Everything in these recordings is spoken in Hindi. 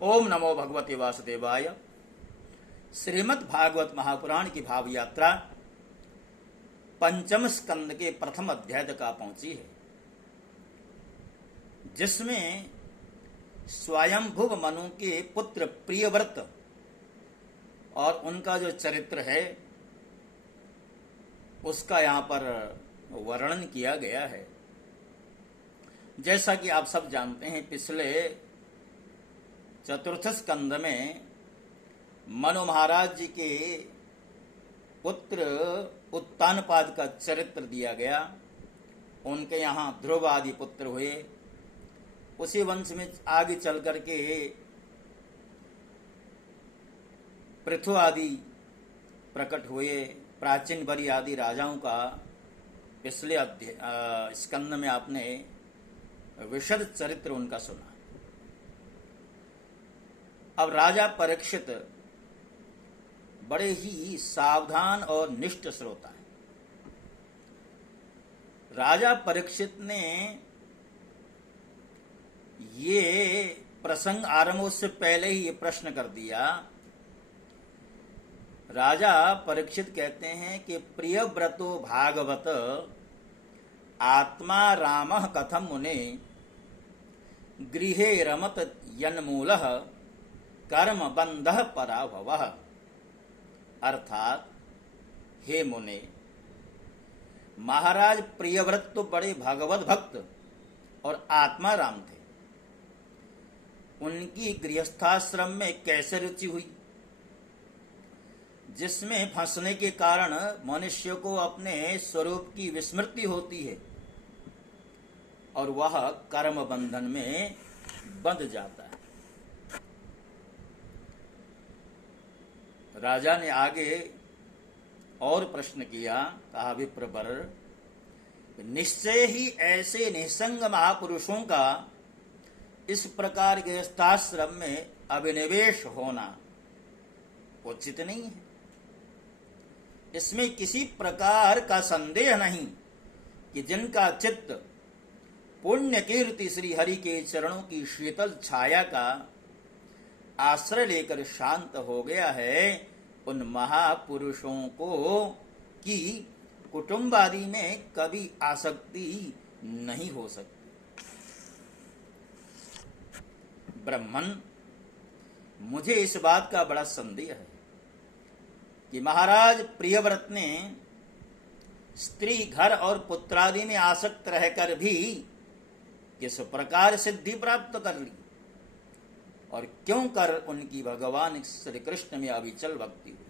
ओम नमो भगवते वासुदेवाय। श्रीमद् भागवत महापुराण की भाव यात्रा पंचम स्कंद के प्रथम अध्याय तक आ पहुंची है, जिसमें स्वयंभुव मनु के पुत्र प्रियव्रत और उनका जो चरित्र है उसका यहाँ पर वर्णन किया गया है। जैसा कि आप सब जानते हैं, पिछले चतुर्थ स्कंद में मनु महाराज जी के पुत्र उत्तानपाद का चरित्र दिया गया। उनके यहाँ ध्रुव आदि पुत्र हुए। उसी वंश में आगे चल करके पृथु आदि प्रकट हुए। प्राचीन बरी आदि राजाओं का पिछले स्कंद में आपने विशद चरित्र उनका सुना। अब राजा परीक्षित बड़े ही सावधान और निष्ठ श्रोता है। राजा परीक्षित ने ये प्रसंग आरंभ से पहले ही ये प्रश्न कर दिया। राजा परीक्षित कहते हैं कि प्रियव्रतो भागवत आत्मा रामः कथम मुने गृहे रमत यन्मूलः कर्म बंधः पराभवः। अर्थात, हे मुने, महाराज प्रियव्रत तो बड़े भगवत भक्त और आत्मा राम थे। उनकी गृहस्थाश्रम में कैसे रुचि हुई, जिसमें फंसने के कारण मनुष्य को अपने स्वरूप की विस्मृति होती है और वह कर्म बंधन में बंध जाता है। राजा ने आगे और प्रश्न किया, कहा, विप्रवर, निश्चय ही ऐसे निसंग महापुरुषों का इस प्रकार के गृहस्थाश्रम में अभिनिवेश होना उचित नहीं है। इसमें किसी प्रकार का संदेह नहीं कि जिनका चित्त पुण्य कीर्ति श्री हरि के चरणों की शीतल छाया का आश्रय लेकर शांत हो गया है, उन महापुरुषों को की कुटुंब आदि में कभी आसक्ति नहीं हो सकती। ब्राह्मण, मुझे इस बात का बड़ा संदेह है कि महाराज प्रियव्रत ने स्त्री, घर और पुत्रादि में आसक्त रहकर भी किस प्रकार सिद्धि प्राप्त कर ली और क्यों कर उनकी भगवान श्री कृष्ण में अविचल भक्ति हुई।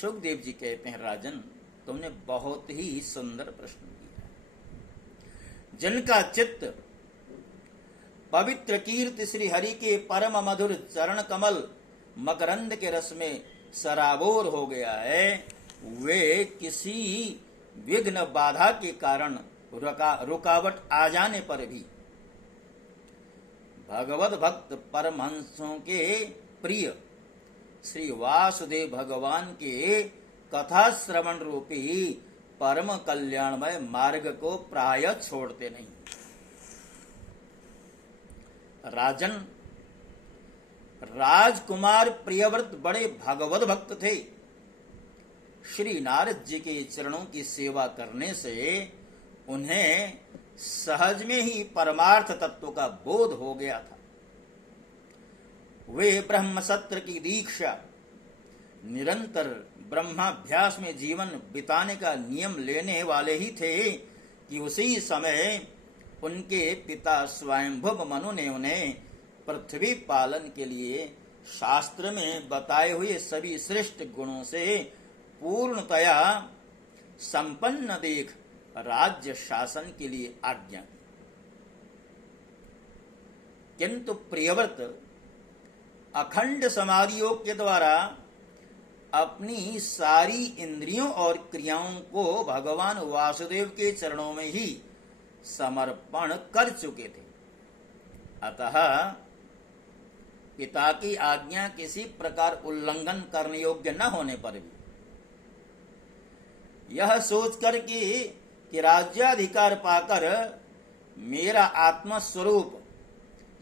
सुखदेव जी कहते हैं, राजन, तुमने बहुत ही सुंदर प्रश्न किया। जिनका चित्त पवित्र कीर्ति श्री हरि के परम मधुर चरण कमल मकरंद के रस में सराबोर हो गया है, वे किसी विघ्न बाधा के कारण रुकावट आ जाने पर भी भगवत भक्त परमहंसों के प्रिय श्री वासुदेव भगवान के कथा श्रवण रूपी परम कल्याणमय मार्ग को प्राय छोड़ते नहीं। राजन, राजकुमार प्रियव्रत बड़े भगवत भक्त थे। श्री नारद जी के चरणों की सेवा करने से उन्हें सहज में ही परमार्थ तत्व का बोध हो गया था। वे ब्रह्म सत्र की दीक्षा, निरंतर ब्रह्माभ्यास में जीवन बिताने का नियम लेने वाले ही थे कि उसी समय उनके पिता स्वयंभुव मनु ने उन्हें पृथ्वी पालन के लिए शास्त्र में बताए हुए सभी श्रेष्ठ गुणों से पूर्णतया संपन्न देख राज्य शासन के लिए आज्ञा दी। किंतु प्रियव्रत अखंड समाधि योग के द्वारा अपनी सारी इंद्रियों और क्रियाओं को भगवान वासुदेव के चरणों में ही समर्पण कर चुके थे। अतः पिता की आज्ञा किसी प्रकार उल्लंघन करने योग्य न होने पर भी यह सोच कर कि राज्याधिकार पाकर मेरा आत्मस्वरूप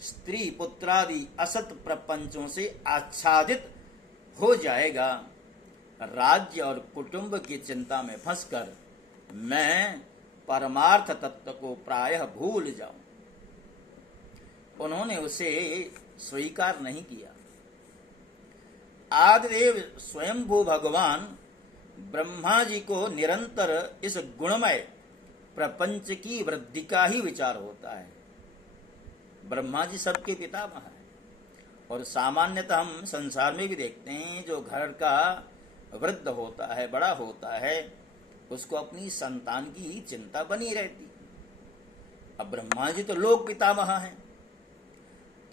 स्त्री पुत्रादि असत प्रपंचों से आच्छादित हो जाएगा। राज्य और कुटुंब की चिंता में फंसकर मैं परमार्थ तत्व को प्रायः भूल जाऊं। उन्होंने उसे स्वीकार नहीं किया। आदिदेव स्वयंभू भगवान ब्रह्मा जी को निरंतर इस गुणमय प्रपंच की वृद्धि का ही विचार होता है। ब्रह्मा जी सबके पितामह हैं और सामान्यतः हम संसार में भी देखते हैं, जो घर का वृद्ध होता है, बड़ा होता है, उसको अपनी संतान की ही चिंता बनी रहती। अब ब्रह्मा जी तो लोक पितामह हैं,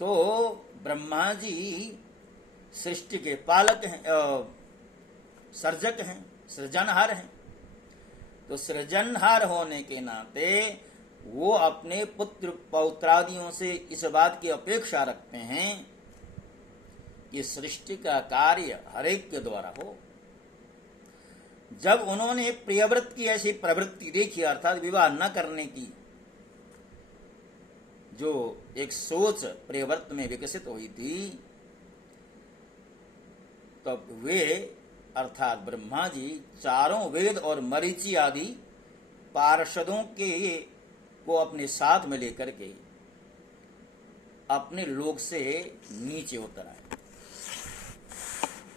तो ब्रह्मा जी सृष्टि के पालक हैं, सर्जक हैं, सृजनहार हैं। तो सृजनहार होने के नाते वो अपने पुत्र पौत्रादियों से इस बात की अपेक्षा रखते हैं कि सृष्टि का कार्य हरेक के द्वारा हो। जब उन्होंने प्रियव्रत की ऐसी प्रवृत्ति देखी, अर्थात विवाह न करने की जो एक सोच प्रियव्रत में विकसित हुई थी, तब वे अर्थात ब्रह्मा जी चारों वेद और मरीचि आदि पार्षदों के को अपने साथ में लेकर के अपने लोक से नीचे उतर आए।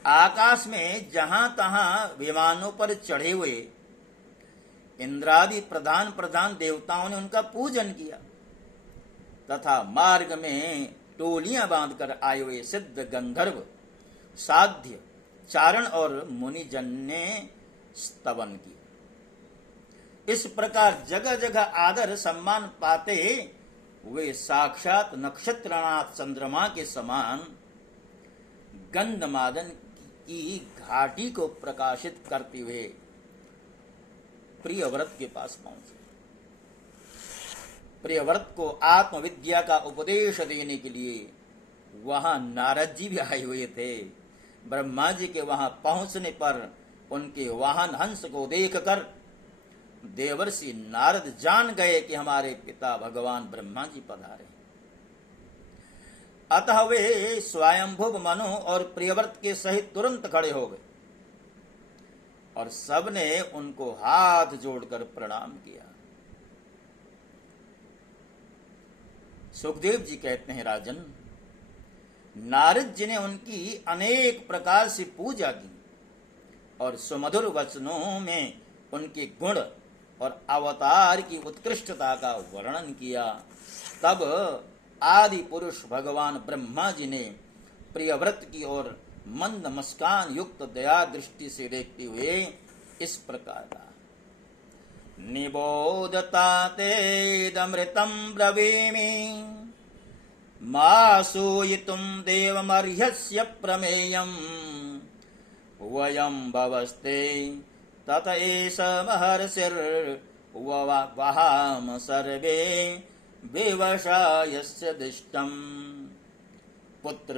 आकाश में जहां तहां विमानों पर चढ़े हुए इंद्रादि प्रधान प्रधान देवताओं ने उनका पूजन किया तथा मार्ग में टोलियां बांधकर आए हुए सिद्ध गंधर्व साध्य चारण और मुनिजन ने स्तवन किया। इस प्रकार जगह जगह आदर सम्मान पाते वे साक्षात नक्षत्रनाथ चंद्रमा के समान गंधमादन की घाटी को प्रकाशित करते हुए प्रियव्रत के पास पहुंचे। प्रियव्रत को आत्मविद्या का उपदेश देने के लिए वहां नारद जी भी आए हुए थे। ब्रह्मा जी के वहां पहुंचने पर उनके वाहन हंस को देखकर देवर्षि नारद जान गए कि हमारे पिता भगवान ब्रह्मा जी पधारे। अतः वे स्वयंभुव मनु और प्रियव्रत के सहित तुरंत खड़े हो गए और सबने उनको हाथ जोड़कर प्रणाम किया। सुखदेव जी कहते हैं, राजन, नारद जी ने उनकी अनेक प्रकार से पूजा की और सुमधुर वचनों में उनके गुण और अवतार की उत्कृष्टता का वर्णन किया। तब आदि पुरुष भगवान ब्रह्मा जी ने प्रियव्रत की ओर मंद मुस्कान युक्त दया दृष्टि से देखते हुए इस प्रकार कहा, निबोधता तेदमृतं ब्रवीमि मा सूयितुं देवमर्ह्यस्य प्रमेयम् वयं भवस्ते तत एष महर्षिर्वहाम सर्वे विवशायस्य दिष्टम्। पुत्र,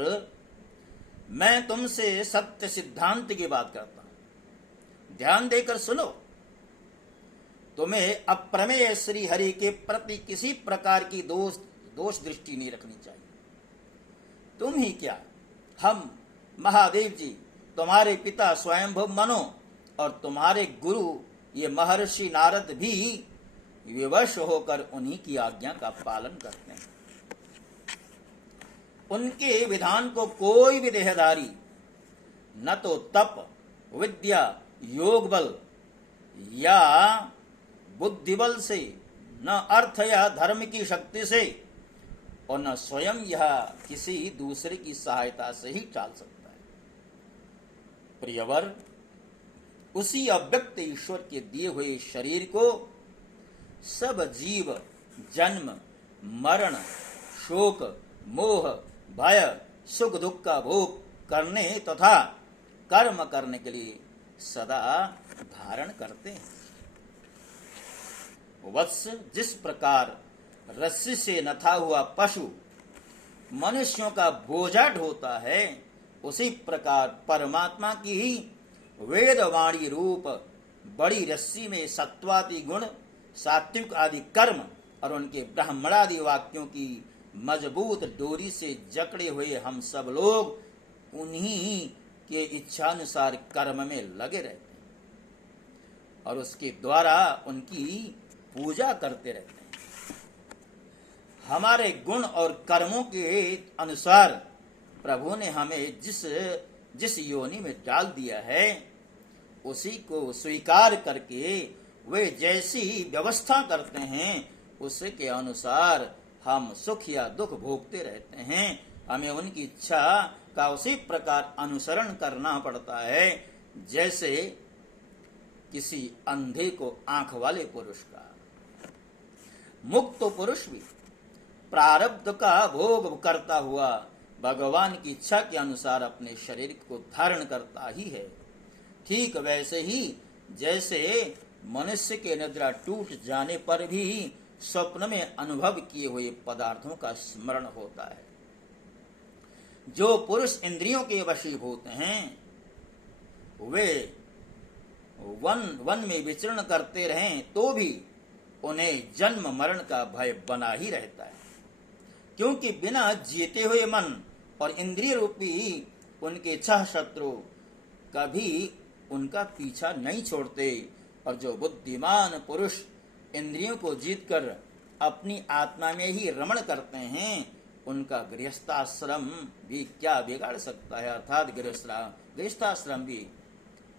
मैं तुमसे सत्य सिद्धांत की बात करता हूं, ध्यान देकर सुनो। तुम्हें अप्रमेय श्री हरि के प्रति किसी प्रकार की दोष दृष्टि नहीं रखनी चाहिए। तुम ही क्या, हम महादेव जी, तुम्हारे पिता स्वयंभुव मनु और तुम्हारे गुरु ये महर्षि नारद भी विवश होकर उन्हीं की आज्ञा का पालन करते हैं। उनके विधान को कोई भी देहधारी न तो तप, विद्या, योग बल या बुद्धिबल से, न अर्थ या धर्म की शक्ति से और न स्वयं यह किसी दूसरे की सहायता से ही टाल सकता है। प्रियवर, उसी अव्यक्त ईश्वर के दिए हुए शरीर को सब जीव जन्म, मरण, शोक, मोह, भय, सुख दुख का भोग करने तथा कर्म करने के लिए सदा धारण करते हैं। वत्स, जिस प्रकार रस्सी से नथा हुआ पशु मनुष्यों का बोझा ढोता है, उसी प्रकार परमात्मा की ही वेदवाणी रूप बड़ी रस्सी में सत्वादि गुण, सात्विक आदि कर्म और उनके ब्राह्मणादि वाक्यों की मजबूत डोरी से जकड़े हुए हम सब लोग उन्हीं के इच्छानुसार कर्म में लगे रहते हैं और उसके द्वारा उनकी पूजा करते रहते हैं। हमारे गुण और कर्मों के अनुसार प्रभु ने हमें जिस योनि में डाल दिया है उसी को स्वीकार करके वे जैसी व्यवस्था करते हैं उसके अनुसार हम सुख या दुख भोगते रहते हैं। हमें उनकी इच्छा का उसी प्रकार अनुसरण करना पड़ता है जैसे किसी अंधे को आंख वाले पुरुष का। मुक्त पुरुष भी प्रारब्ध का भोग करता हुआ भगवान की इच्छा के अनुसार अपने शरीर को धारण करता ही है। ठीक वैसे ही जैसे मनुष्य के निद्रा टूट जाने पर भी स्वप्न में अनुभव किए हुए पदार्थों का स्मरण होता है। जो पुरुष इंद्रियों के वशीभूत हैं वे वन में विचरण करते रहें तो भी उन्हें जन्म मरण का भय बना ही रहता है, क्योंकि बिना जीते हुए मन और इंद्रिय रूपी उनके छह शत्रु कभी उनका पीछा नहीं छोड़ते। और जो बुद्धिमान पुरुष इंद्रियों को जीतकर अपनी आत्मा में ही रमण करते हैं उनका गृहस्थाश्रम भी क्या बिगाड़ सकता है, अर्थात गृहस्थाश्रम भी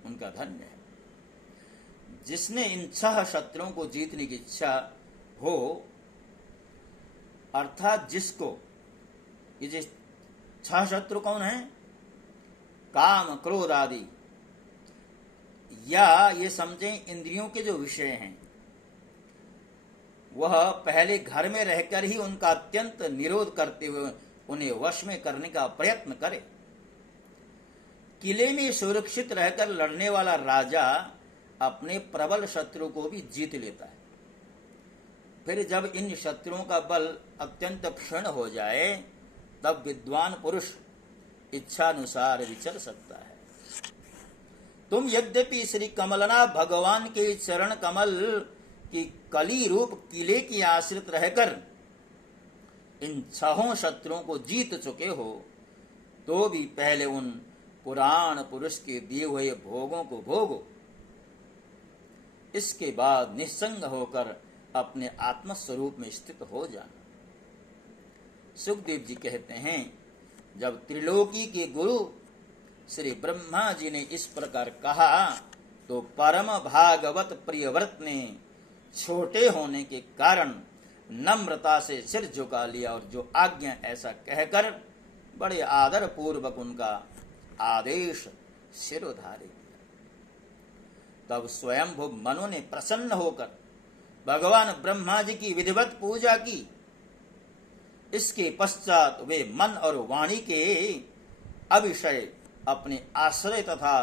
उनका धन्य है। जिसने इन छह शत्रुओं को जीतने की इच्छा हो, अर्थात जिसको ये छह शत्रु कौन है, काम क्रोध आदि, या ये समझें इंद्रियों के जो विषय हैं, वह पहले घर में रहकर ही उनका अत्यंत निरोध करते हुए उन्हें वश में करने का प्रयत्न करे। किले में सुरक्षित रहकर लड़ने वाला राजा अपने प्रबल शत्रु को भी जीत लेता है। फिर जब इन शत्रुओं का बल अत्यंत क्षीण हो जाए तब विद्वान पुरुष इच्छानुसार विचर सकता है। तुम यद्यपि श्री कमलनाथ भगवान के चरण कमल की कली रूप किले की आश्रित रहकर इन छहों शत्रुओं को जीत चुके हो तो भी पहले उन पुराण पुरुष के दिए हुए भोगों को भोगो। इसके बाद निस्संग होकर अपने आत्मस्वरूप में स्थित हो जाना। सुखदेव जी कहते हैं, जब त्रिलोकी के गुरु श्री ब्रह्मा जी ने इस प्रकार कहा तो परम भागवत प्रियव्रत ने छोटे होने के कारण नम्रता से सिर झुका लिया और जो आज्ञा ऐसा कहकर बड़े आदर पूर्वक उनका आदेश शिरोधार्य किया। तब स्वयंभू मनु ने प्रसन्न होकर भगवान ब्रह्मा जी की विधिवत पूजा की। इसके पश्चात वे मन और वाणी के अविषय अपने आश्रय तथा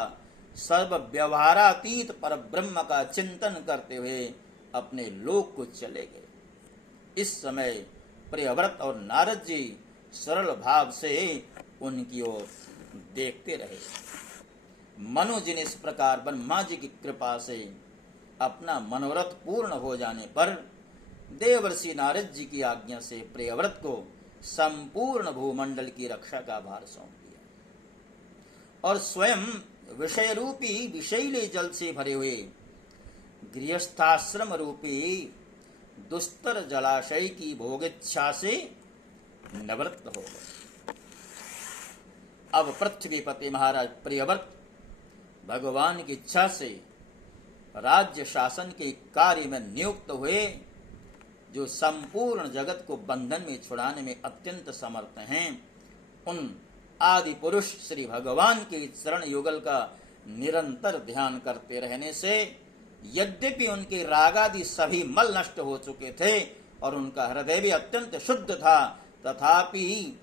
सर्व व्यवहारातीत पर ब्रह्म का चिंतन करते हुए अपने लोक को चले गए। इस समय प्रियव्रत और नारद जी सरल भाव से उनकी ओर देखते रहे। मनु जी ने इस प्रकार ब्रह्मा जी की कृपा से अपना मनोरथ पूर्ण हो जाने पर देवर्षि नारद जी की आज्ञा से प्रियव्रत को संपूर्ण भूमंडल की रक्षा का भार सौंप दिया और स्वयं विषय रूपी विषैले जल से भरे हुए गृहस्थाश्रम रूपी दुस्तर जलाशय की भोगेच्छा से निवृत्त हो गए। अब पृथ्वीपति महाराज प्रियव्रत भगवान की इच्छा से राज्य शासन के कार्य में नियुक्त हुए, जो संपूर्ण जगत को बंधन में छुड़ाने में अत्यंत समर्थ हैं। उन आदि पुरुष श्री भगवान के चरण युगल का निरंतर ध्यान करते रहने से यद्यपि उनके रागादि सभी मल नष्ट हो चुके थे और उनका हृदय भी अत्यंत शुद्ध था, तथापि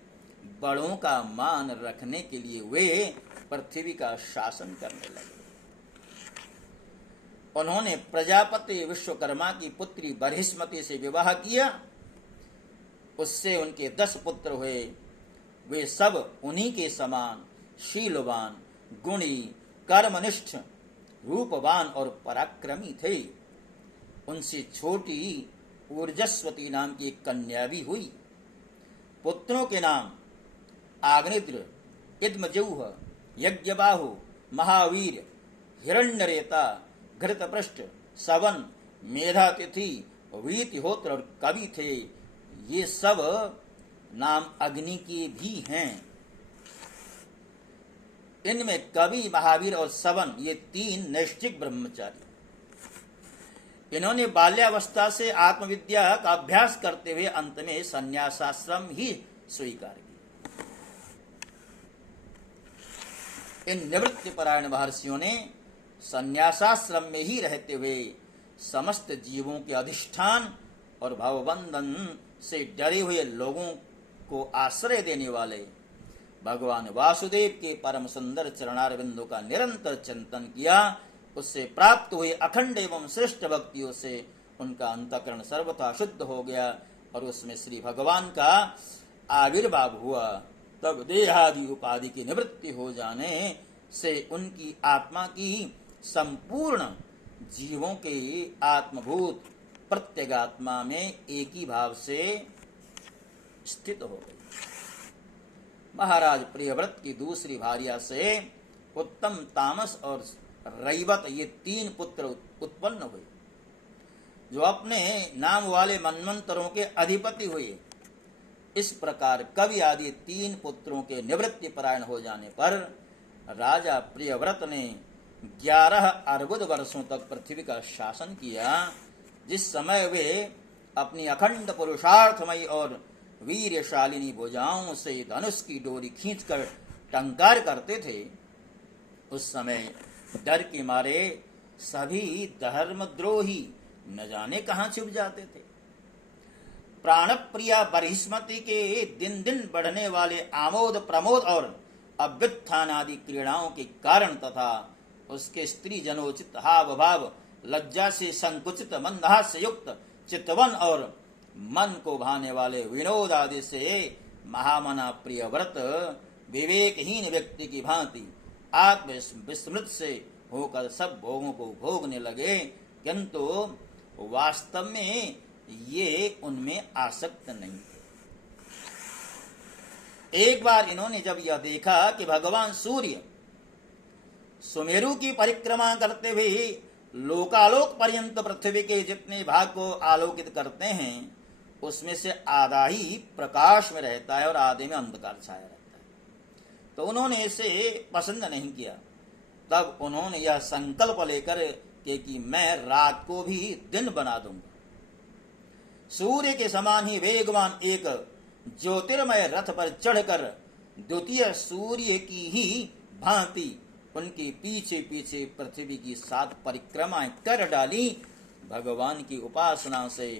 बड़ों का मान रखने के लिए वे पृथ्वी का शासन करने लगे। उन्होंने प्रजापति विश्वकर्मा की पुत्री बृहस्पति से विवाह किया। उससे उनके 10 पुत्र हुए। वे सब उन्हीं के समान शीलवान, गुणी, कर्मनिष्ठ, रूपवान और पराक्रमी थे। उनसे छोटी ऊर्जस्वती नाम की एक कन्या भी हुई। पुत्रों के नाम आग्निद्र, इद्मजौह, यज्ञबाहु, महावीर, हिरण्यरेता, घृतपृष्ठ, सवन, मेधातिथि, वीतिहोत्र और कवि थे। ये सब नाम अग्नि के भी हैं। इनमें कवि, महावीर और सवन ये 3 नैष्ठिक ब्रह्मचारी। इन्होंने बाल्यावस्था से आत्मविद्या का अभ्यास करते हुए अंत में संन्यासाश्रम ही स्वीकार किया। इन निवृत्ति परायण महर्षियों ने संन्यासाश्रम में ही रहते हुए समस्त जीवों के अधिष्ठान और भावबंधन से डरे हुए लोगों को आश्रय देने वाले भगवान वासुदेव के परम सुंदर चरणारविंदों का निरंतर चिंतन किया। उससे प्राप्त हुए अखंड एवं श्रेष्ठ भक्तियों से उनका अंतःकरण सर्वथा शुद्ध हो गया और उसमें श्री भगवान का आविर्भाव हुआ। तब देहादि उपाधि की निवृत्ति हो जाने से उनकी आत्मा की संपूर्ण जीवों के आत्मभूत प्रत्यगात्मा में एक ही भाव से स्थित हो गई। महाराज प्रियव्रत की दूसरी भार्या से उत्तम, तामस और रैवत ये 3 पुत्र उत्पन्न हुए, जो अपने नाम वाले मनमंत्रों के अधिपति हुए। इस प्रकार कवि आदि 3 पुत्रों के निवृत्ति परायण हो जाने पर राजा प्रियव्रत ने 11 अर्बुद वर्षों तक पृथ्वी का शासन किया। जिस समय वे अपनी अखंड पुरुषार्थमयी और वीरशालिनी भुजाओं से धनुष की डोरी खींचकर टंकार करते थे, उस समय डर के मारे सभी धर्मद्रोही न जाने कहां छिप जाते थे। प्राण प्रिया बरहिस्मती के दिन दिन बढ़ने वाले आमोद प्रमोद और अभ्युत्थान आदि क्रीड़ाओं के कारण तथा उसके स्त्री जनोचित हाव भाव, लज्जा से संकुचित मंदहास युक्त चितवन और मन को भाने वाले विनोद आदि से महामना प्रियव्रत विवेकहीन व्यक्ति की भांति आत्मविस्मृत से होकर सब भोगों को भोगने लगे, किंतु वास्तव में ये उनमें आसक्त नहीं थे। एक बार इन्होंने जब यह देखा कि भगवान सूर्य सुमेरु की परिक्रमा करते हुए लोकालोक पर्यंत पृथ्वी के जितने भाग को आलोकित करते हैं, उसमें से आधा ही प्रकाश में रहता है और आधे में अंधकार छाया रहता है, तो उन्होंने इसे पसंद नहीं किया। तब उन्होंने यह संकल्प लेकर कि मैं रात को भी दिन बना दूंगा। सूर्य के समान ही वेगवान एक ज्योतिर्मय रथ पर चढ़कर द्वितीय सूर्य की ही भांति उनके पीछे पीछे पृथ्वी की 7 परिक्रमाएं कर डाली। भगवान की उपासना से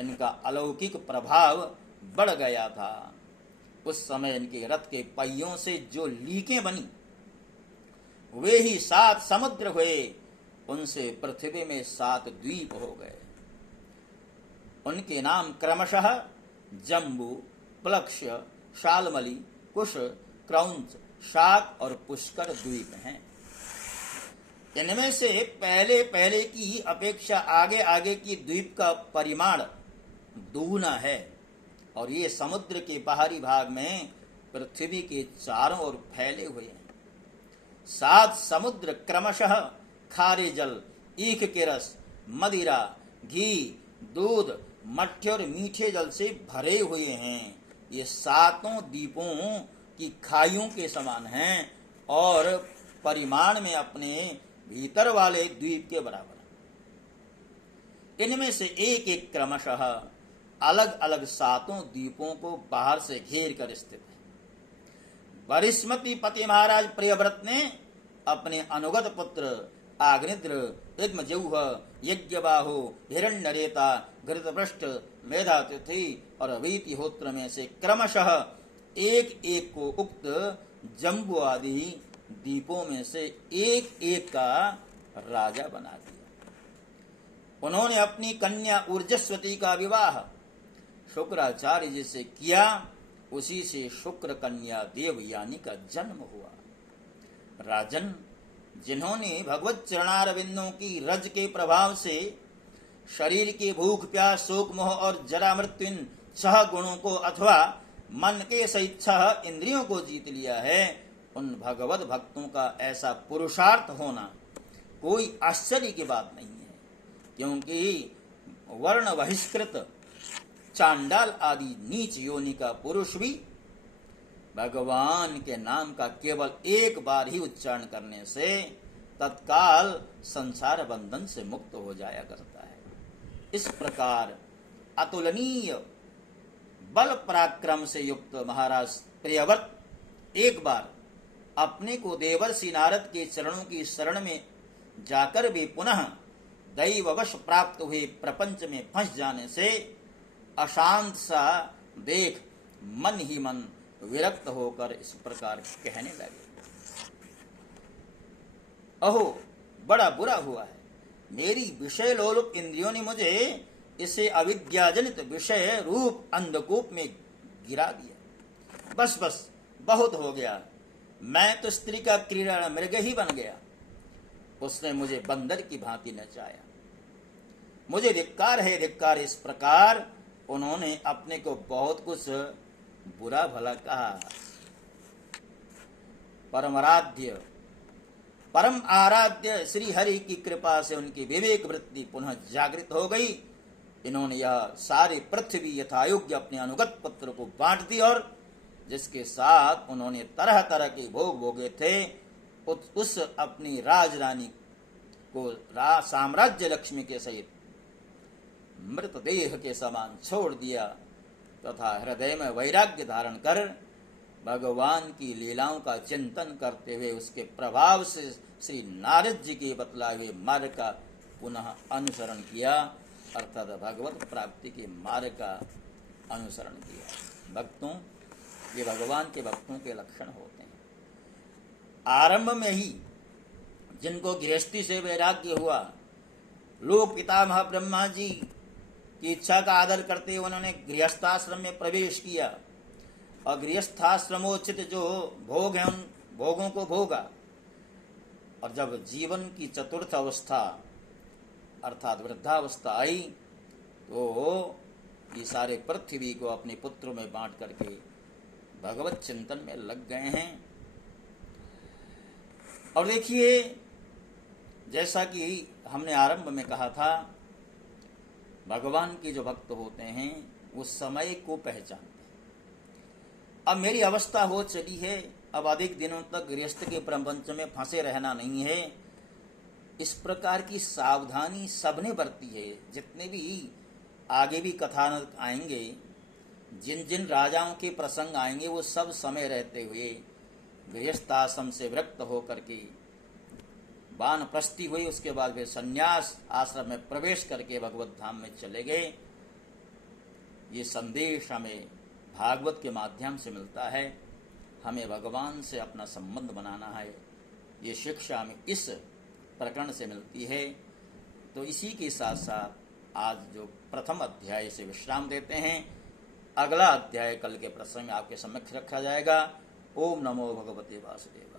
इनका अलौकिक प्रभाव बढ़ गया था। उस समय इनके रथ के पहियों से जो लीकें बनी वे ही 7 समुद्र हुए। उनसे पृथ्वी में 7 द्वीप हो गए। उनके नाम क्रमशः जम्बू, प्लक्ष्य, शालमली, कुश, क्रौंच, शाक और पुष्कर द्वीप हैं। इनमें से पहले पहले की अपेक्षा आगे आगे की द्वीप का परिमाण दूना है और ये समुद्र के बाहरी भाग में पृथ्वी के चारों ओर फैले हुए हैं। 7 समुद्र क्रमशः खारे जल, ईख के रस, मदिरा, घी, दूध, मट्ठे और मीठे जल से भरे हुए हैं। ये 7 द्वीपों की खाइयों के समान हैं और परिमाण में अपने भीतर वाले द्वीप के बराबर। इनमें से एक एक क्रमशः अलग अलग 7 द्वीपों को बाहर से घेर कर स्थित है। बरिस्मती पति महाराज प्रियव्रत ने अपने अनुगत पुत्र आग्निद्र, इद्मजौह, यज्ञबाहु, हिरण्यरेता, घृतपृष्ठ, मेधातिथि और वीतिहोत्र में से क्रमशः एक एक को उक्त जम्बू आदि द्वीपों में से एक एक का राजा बना दिया। उन्होंने अपनी कन्या ऊर्जस्वती का विवाह शुक्राचार्य जी से किया। उसी से शुक्र कन्या देवयानी का जन्म हुआ। राजन, जिन्होंने भगवत चरणारविंदों की रज के प्रभाव से शरीर के भूख, प्यास, शोक, मोह और जरा मृत्यु इन 6 गुणों को अथवा मन के सहित इंद्रियों को जीत लिया है, उन भगवत भक्तों का ऐसा पुरुषार्थ होना कोई आश्चर्य की बात नहीं है, क्योंकि वर्ण बहिष्कृत चांडाल आदि नीच योनि का पुरुष भी भगवान के नाम का केवल एक बार ही उच्चारण करने से तत्काल संसार बंधन से मुक्त हो जाया करता है। इस प्रकार अतुलनीय बल पराक्रम से युक्त महाराज प्रियव्रत एक बार अपने को देवर्षि नारद के चरणों की शरण में जाकर भी पुनः दैववश प्राप्त हुए प्रपंच में फंस जाने से अशांत सा देख मन ही मन विरक्त होकर इस प्रकार कहने लगे, अहो बड़ा बुरा हुआ है, मेरी विषय लोलुप इंद्रियों ने मुझे इसे अविद्याजनित विषय रूप अंधकूप में गिरा दिया। बस बस बहुत हो गया, मैं तो स्त्री का क्रीड़ा मृग ही बन गया। उसने मुझे बंदर की भांति नचाया, मुझे धिक्कार है धिक्कार। इस प्रकार उन्होंने अपने को बहुत कुछ बुरा भला कहा। परमराध्य परम आराध्य श्री हरि की कृपा से उनकी विवेक वृत्ति पुनः जागृत हो गई। इन्होंने यह सारी पृथ्वी यथायोग्य अपने अनुगत पुत्र को बांट दी और जिसके साथ उन्होंने तरह तरह के भोग भोगे थे उस अपनी राजरानी को साम्राज्य लक्ष्मी के सहित मृतदेह के समान छोड़ दिया तथा हृदय में वैराग्य धारण कर भगवान की लीलाओं का चिंतन करते हुए उसके प्रभाव से श्री नारद जी के बतलाए हुए मार्ग का पुनः अनुसरण किया, अर्थात भगवत प्राप्ति के मार्ग का अनुसरण किया। भक्तों, ये भगवान के भक्तों के लक्षण होते हैं। आरंभ में ही जिनको गृहस्थी से वैराग्य हुआ, लोक पितामह ब्रह्मा जी की इच्छा का आदर करते हुए उन्होंने गृहस्थाश्रम में प्रवेश किया और गृहस्थाश्रमोचित जो भोग है उन भोगों को भोगा। और जब जीवन की चतुर्थ अवस्था अर्थात वृद्धावस्था आई तो ये सारे पृथ्वी को अपने पुत्रों में बांट करके भगवत चिंतन में लग गए हैं। और देखिए, जैसा कि हमने आरंभ में कहा था, भगवान के जो भक्त होते हैं वो समय को पहचानते हैं। अब मेरी अवस्था हो चली है, अब अधिक दिनों तक गृहस्थ के प्रपंच में फंसे रहना नहीं है। इस प्रकार की सावधानी सबने बरती है। जितने भी आगे भी कथानक आएंगे, जिन जिन राजाओं के प्रसंग आएंगे, वो सब समय रहते हुए गृहस्थाश्रम से विरक्त होकर के वानप्रस्थी हुई, उसके बाद वे संन्यास आश्रम में प्रवेश करके भगवत धाम में चले गए। ये संदेश हमें भागवत के माध्यम से मिलता है। हमें भगवान से अपना संबंध बनाना है, ये शिक्षा हमें इस प्रकरण से मिलती है। तो इसी के साथ साथ आज जो प्रथम अध्याय से विश्राम देते हैं, अगला अध्याय कल के प्रसंग में आपके समक्ष रखा जाएगा। ओम नमो भगवते वासुदेव।